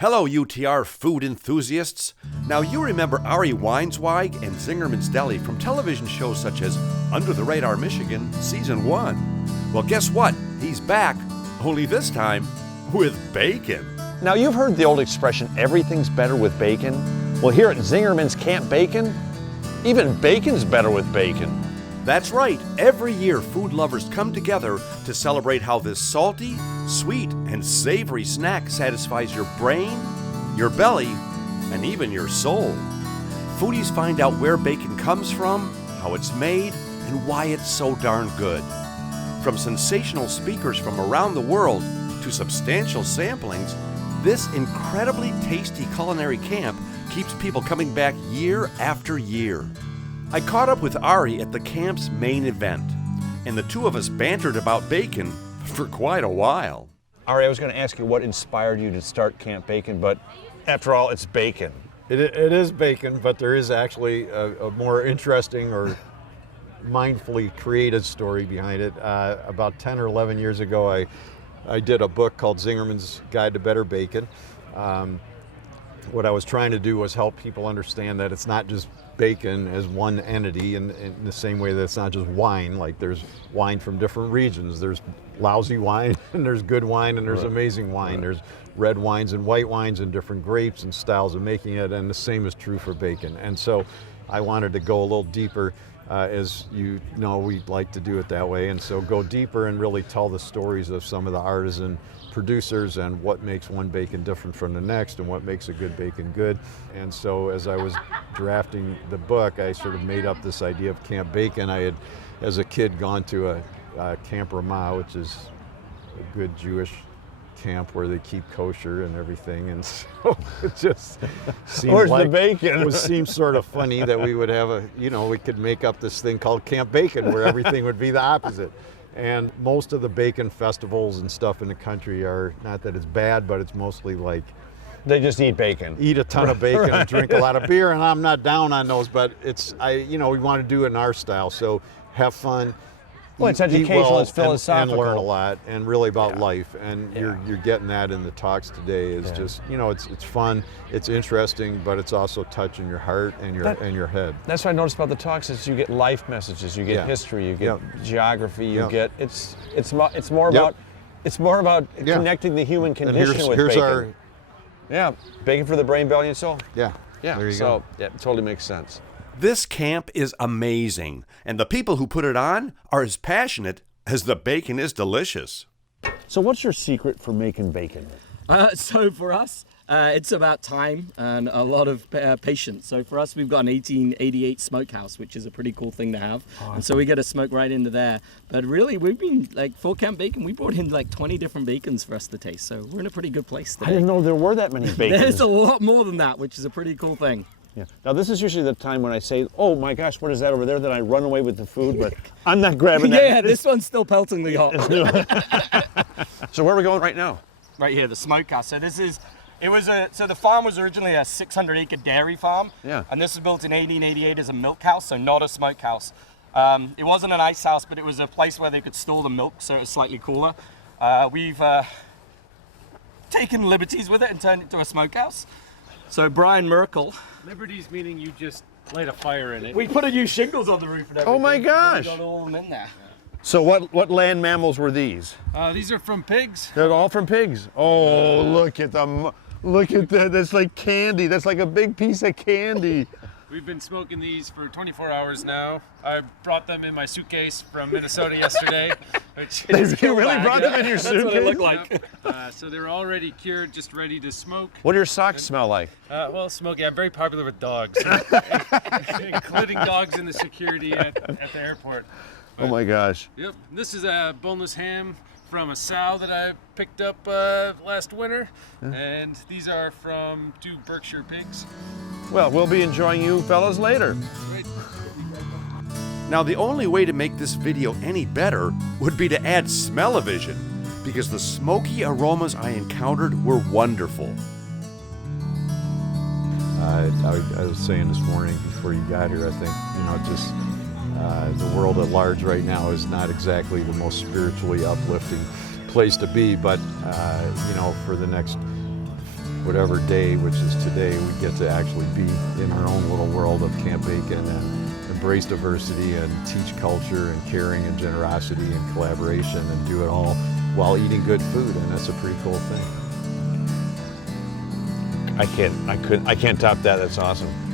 Hello, UTR food enthusiasts. Now, you remember Ari Weinsweig and Zingerman's Deli from television shows such as Under the Radar Michigan, Season 1. Well, guess what? He's back, only this time with bacon. Now, you've heard the old expression, everything's better with bacon. Well, here at Zingerman's Camp Bacon, even bacon's better with bacon. That's right. Every year, food lovers come together to celebrate how this salty, sweet, and savory snack satisfies your brain, your belly, and even your soul. Foodies find out where bacon comes from, how it's made, and why it's so darn good. From sensational speakers from around the world to substantial samplings, this incredibly tasty culinary camp keeps people coming back year after year. I caught up with Ari at the camp's main event, and the two of us bantered about bacon for quite a while. Ari, I was going to ask you what inspired you to start Camp Bacon, but after all, it's bacon. It is bacon, but there is actually a more interesting or mindfully created story behind it. About 10 or 11 years ago, I did a book called Zingerman's Guide to Better Bacon. What I was trying to do was help people understand that it's not just bacon as one entity in the same way that it's not just wine. Like there's wine from different regions. There's lousy wine and there's good wine and there's amazing wine. There's red wines and white wines and different grapes and styles of making it, and the same is true for bacon. And so I wanted to go a little deeper. As you know, we like to do it that way, and so go deeper and really tell the stories of some of the artisan producers and what makes one bacon different from the next and what makes a good bacon good. And so as I was drafting the book, I sort of made up this idea of Camp Bacon. I had, as a kid, gone to a Camp Ramah, which is a good Jewish camp where they keep kosher and everything, and so it just seemed Where's like the bacon? it seemed sort of funny that we would have we could make up this thing called Camp Bacon where everything would be the opposite. And most of the bacon festivals and stuff in the country are, not that it's bad, but it's mostly like They just eat bacon. eat a ton of bacon and drink a lot of beer, and I'm not down on those, but we want to do it in our style, so have fun. Well, it's eat educational, well, it's philosophical. and learn a lot, and really about life. And you're getting that in the talks today. Is just it's fun, it's interesting, but it's also touching your heart and your head. That's what I noticed about the talks is you get life messages, you get history, you get geography, you get it's more about connecting the human condition with bacon. Bacon for the brain, belly, and soul. Yeah. There you go. Yeah, it totally makes sense. This camp is amazing, and the people who put it on are as passionate as the bacon is delicious. So what's your secret for making bacon? So for us, it's about time and a lot of patience. So for us, we've got an 1888 smokehouse, which is a pretty cool thing to have. Awesome. And so we get to smoke right into there. But really, we've been, for Camp Bacon, we brought in 20 different bacons for us to taste. So we're in a pretty good place today. I didn't know there were that many bacons. There's a lot more than that, which is a pretty cool thing. Yeah. Now this is usually the time when I say, "Oh my gosh, what is that over there?" Then I run away with the food, but I'm not grabbing that. Yeah, this one's still peltingly hot. So where are we going right now? Right here, the smokehouse. So so the farm was originally a 600-acre dairy farm. Yeah. And this was built in 1888 as a milk house, so not a smokehouse. It wasn't an ice house, but it was a place where they could store the milk, so it was slightly cooler. We've taken liberties with it and turned it into a smokehouse. So Brian Merkel. Liberties meaning you just light a fire in it. We put a new shingles on the roof and everything. Oh my gosh! We got all of them in there. So what land mammals were these? These are from pigs. They're all from pigs. Oh, look at them! Look at that! That's like candy. That's like a big piece of candy. We've been smoking these for 24 hours now. I brought them in my suitcase from Minnesota yesterday. You really brought them in your suitcase? That's what it looked like. Yep. So they're already cured, just ready to smoke. What do your socks smell like? Well, smoky. I'm very popular with dogs, including dogs in the security at the airport. Oh my gosh. Yep. This is a boneless ham from a sow that I picked up last winter, and these are from 2 Berkshire pigs. Well, we'll be enjoying you fellas later. Great. Now, the only way to make this video any better would be to add smell-o-vision, because the smoky aromas I encountered were wonderful. I was saying this morning before you got here, I think, the world at large right now is not exactly the most spiritually uplifting place to be, but for the next whatever day, which is today, we get to actually be in our own little world of Camp Bacon and embrace diversity and teach culture and caring and generosity and collaboration and do it all while eating good food, and that's a pretty cool thing. I can't top that. That's awesome.